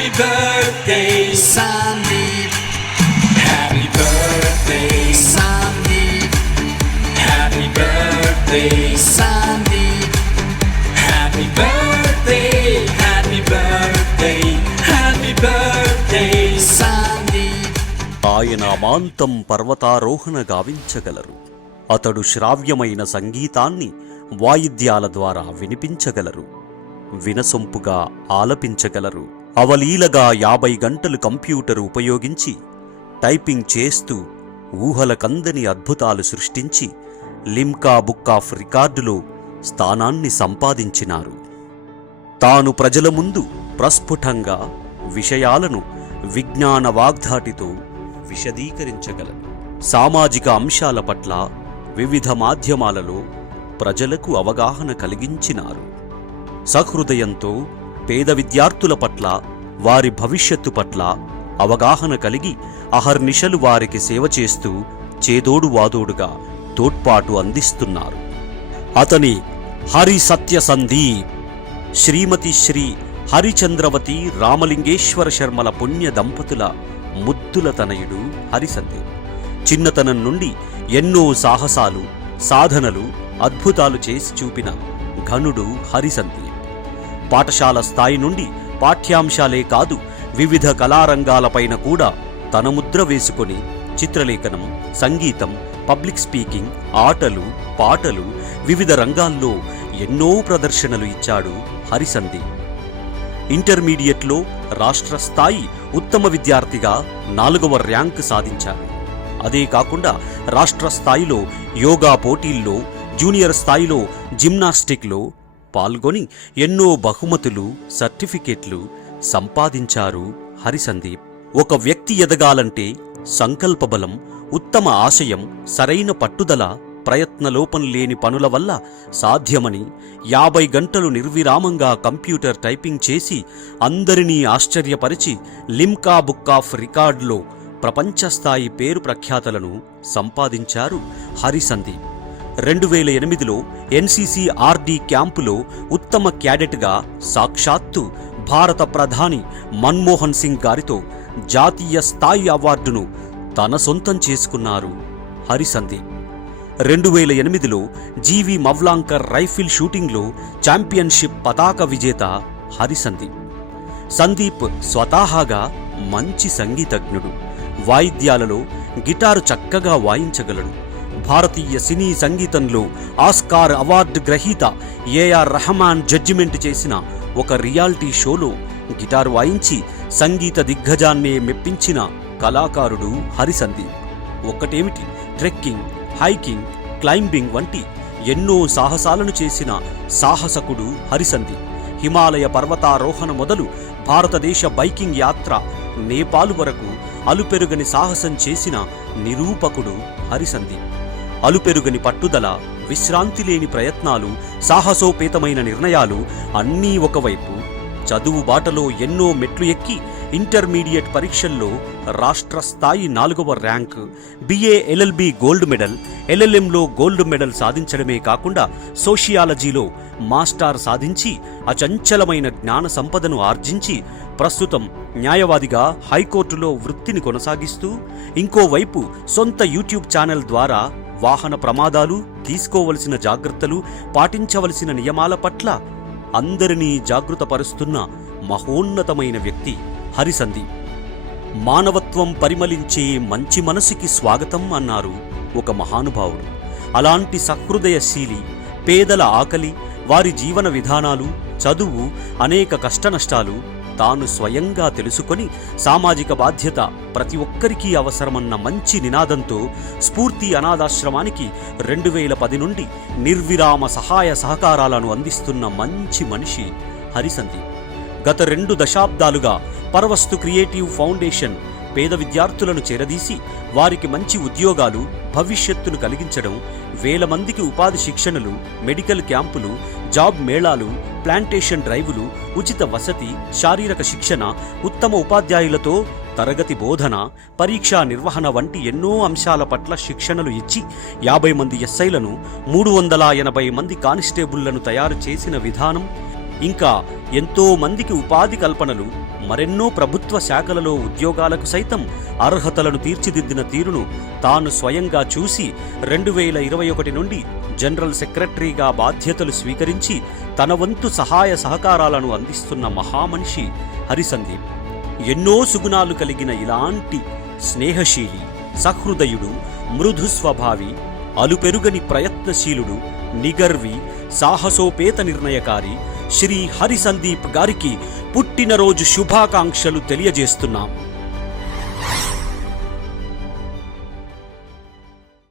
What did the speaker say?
Happy birthday, Sandeep. Happy birthday, Sandeep. Happy birthday, Sandeep. Happy birthday, happy birthday, happy birthday, Sandeep. ఆయన అమాంతం పర్వతారోహణ గావించగలరు. అతడు శ్రావ్యమైన సంగీతాన్ని వాయిద్యాల ద్వారా వినిపించగలరు. వినసొంపుగా ఆలపించగలరు. అవలీలగా 50 గంటలు కంప్యూటర్ ఉపయోగించి టైపింగ్ చేస్తూ ఊహలకందని అద్భుతాలు సృష్టించి లిమ్కా బుక్ ఆఫ్ రికార్డులో స్థానాన్ని సంపాదించినారు. తాను ప్రజల ముందు ప్రస్ఫుటంగా విషయాలను విజ్ఞాన వాగ్ధాటితో విశదీకరించగలరు. సామాజిక అంశాల పట్ల వివిధ మాధ్యమాలలో ప్రజలకు అవగాహన కలిగించినారు. సహృదయంతో పేద విద్యార్థుల పట్ల వారి భవిష్యత్తు పట్ల అవగాహన కలిగి అహర్నిశలు వారికి సేవ చేస్తూ చేదోడు వాదోడుగా తోడ్పాటు అందిస్తున్నారు. అతని హరి సత్య సందీప్ శ్రీమతి శ్రీ హరిచంద్రవతి రామలింగేశ్వర శర్మల పుణ్య దంపతుల ముద్దుల తనయుడు హరిసందీప్. చిన్నతనం నుండి ఎన్నో సాహసాలు సాధనలు అద్భుతాలు చేసి చూపిన ఘనుడు హరిసందీప్. పాఠశాల స్థాయి నుండి పాఠ్యాంశాలే కాదు వివిధ కళారంగాలపైన కూడా తన ముద్ర వేసుకొని చిత్రలేఖనం, సంగీతం, పబ్లిక్ స్పీకింగ్, ఆటలు, పాటలు వివిధ రంగాల్లో ఎన్నో ప్రదర్శనలు ఇచ్చాడు హరిసందీప్. ఇంటర్మీడియట్లో రాష్ట్ర స్థాయి ఉత్తమ విద్యార్థిగా 4వ ర్యాంకు సాధించారు. అదే కాకుండా రాష్ట్ర స్థాయిలో యోగా పోటీల్లో, జూనియర్ స్థాయిలో జిమ్నాస్టిక్లో పాల్గొని ఎన్నో బహుమతులు, సర్టిఫికెట్లు సంపాదించారు హరిసందీప్. ఒక వ్యక్తి ఎదగాలంటే సంకల్పబలం, ఉత్తమ ఆశయం, సరైన పట్టుదల, ప్రయత్నలోపం లేని పనుల వల్ల సాధ్యమని 50 గంటలు నిర్విరామంగా కంప్యూటర్ టైపింగ్ చేసి అందరినీ ఆశ్చర్యపరిచి లిమ్కా బుక్ ఆఫ్ రికార్డులో ప్రపంచస్థాయి పేరు ప్రఖ్యాతలను సంపాదించారు హరిసందీప్. 2008లో ఎన్సీసీ ఆర్డీ క్యాంపులో ఉత్తమ క్యాడెట్గా సాక్షాత్తు భారత ప్రధాని మన్మోహన్ సింగ్ గారితో జాతీయ స్థాయి అవార్డును తన సొంతం చేసుకున్నారు హరిసందీప్. 2008లో జీవి మవ్లాంకర్ రైఫిల్ షూటింగ్లో ఛాంపియన్షిప్ పతాక విజేత హరిసందీప్. సందీప్ స్వతహాగా మంచి సంగీతజ్ఞుడు. వాయిద్యాలలో గిటారు చక్కగా వాయించగలడు. భారతీయ సినీ సంగీతంలో ఆస్కార్ అవార్డు గ్రహీత ఏఆర్ రెహమాన్ జడ్జిమెంట్ చేసిన ఒక రియాలిటీ షోలో గిటారు వాయించి సంగీత దిగ్గజాన్నే మెప్పించిన కళాకారుడు హరిసందీప్. ఒక్కటేమిటి, ట్రెక్కింగ్, హైకింగ్, క్లైంబింగ్ వంటి ఎన్నో సాహసాలను చేసిన సాహసకుడు హరిసందీప్. హిమాలయ పర్వతారోహణ మొదలు భారతదేశ బైకింగ్ యాత్ర, నేపాల్ వరకు అలుపెరుగని సాహసం చేసిన నిరూపకుడు హరిసందీప్. అలుపెరుగని పట్టుదల, విశ్రాంతి లేని ప్రయత్నాలు, సాహసోపేతమైన నిర్ణయాలు అన్నీ ఒకవైపు, చదువు బాటలో ఎన్నో మెట్లు ఎక్కి ఇంటర్మీడియట్ పరీక్షల్లో రాష్ట్ర స్థాయి 4వ rank, BA LLB gold medal, ఎల్ఎల్ఎంలో గోల్డ్ మెడల్ సాధించడమే కాకుండా సోషియాలజీలో మాస్టర్ సాధించి అచంచలమైన జ్ఞాన సంపదను ఆర్జించి ప్రస్తుతం న్యాయవాదిగా హైకోర్టులో వృత్తిని కొనసాగిస్తూ ఇంకోవైపు సొంత యూట్యూబ్ ఛానల్ ద్వారా వాహన ప్రమాదాలు, తీసుకోవలసిన జాగ్రత్తలు, పాటించవలసిన నియమాల పట్ల అందరినీ జాగృతపరుస్తున్న మహోన్నతమైన వ్యక్తి హరిసందీప్. మానవత్వం పరిమళించే మంచి మనసుకి స్వాగతం అన్నారు ఒక మహానుభావుడు. అలాంటి సహృదయశీలి, పేదల ఆకలి, వారి జీవన విధానాలు, చదువు, అనేక కష్టనష్టాలు తాను స్వయంగా తెలుసుకొని సామాజిక బాధ్యత ప్రతి ఒక్కరికీ అవసరమన్న మంచి నినాదంతో స్ఫూర్తి అనాథాశ్రమానికి 2010 నుండి నిర్విరామ సహాయ సహకారాలను అందిస్తున్న మంచి మనిషి హరిసందీప్. గత 2 దశాబ్దాలుగా పరవస్తు క్రియేటివ్ ఫౌండేషన్ పేద విద్యార్థులను చేరదీసి వారికి మంచి ఉద్యోగాలు, భవిష్యత్తును కలిగించడం, వేల మందికి ఉపాధి శిక్షణలు, మెడికల్ క్యాంపులు, జాబ్ మేళాలు, ప్లాంటేషన్ డ్రైవులు, ఉచిత వసతి, శారీరక శిక్షణ, ఉత్తమ ఉపాధ్యాయులతో తరగతి బోధన, పరీక్షా నిర్వహణ వంటి ఎన్నో అంశాల పట్ల శిక్షణలు ఇచ్చి 50 మంది ఎస్ఐలను, 380 మంది కానిస్టేబుళ్లను తయారు చేసిన విధానం, ఇంకా ఎంతో మందికి ఉపాధి కల్పనలు, మరెన్నో ప్రభుత్వ శాఖలలో ఉద్యోగాలకు సైతం అర్హతలను తీర్చిదిద్దిన తీరును తాను స్వయంగా చూసి 2021 నుండి జనరల్ సెక్రటరీగా బాధ్యతలు స్వీకరించి తన వంతు సహాయ సహకారాలను అందిస్తున్న మహామనిషి హరిసందీప్. ఎన్నో సుగుణాలు కలిగిన ఇలాంటి స్నేహశీలి, సహృదయుడు, మృదు స్వభావి, అలుపెరుగని ప్రయత్నశీలుడు, నిగర్వి, సాహసోపేత నిర్ణయకారి శ్రీ హరిసందీప్ గారికి పుట్టినరోజు శుభాకాంక్షలు తెలియజేస్తున్నాం.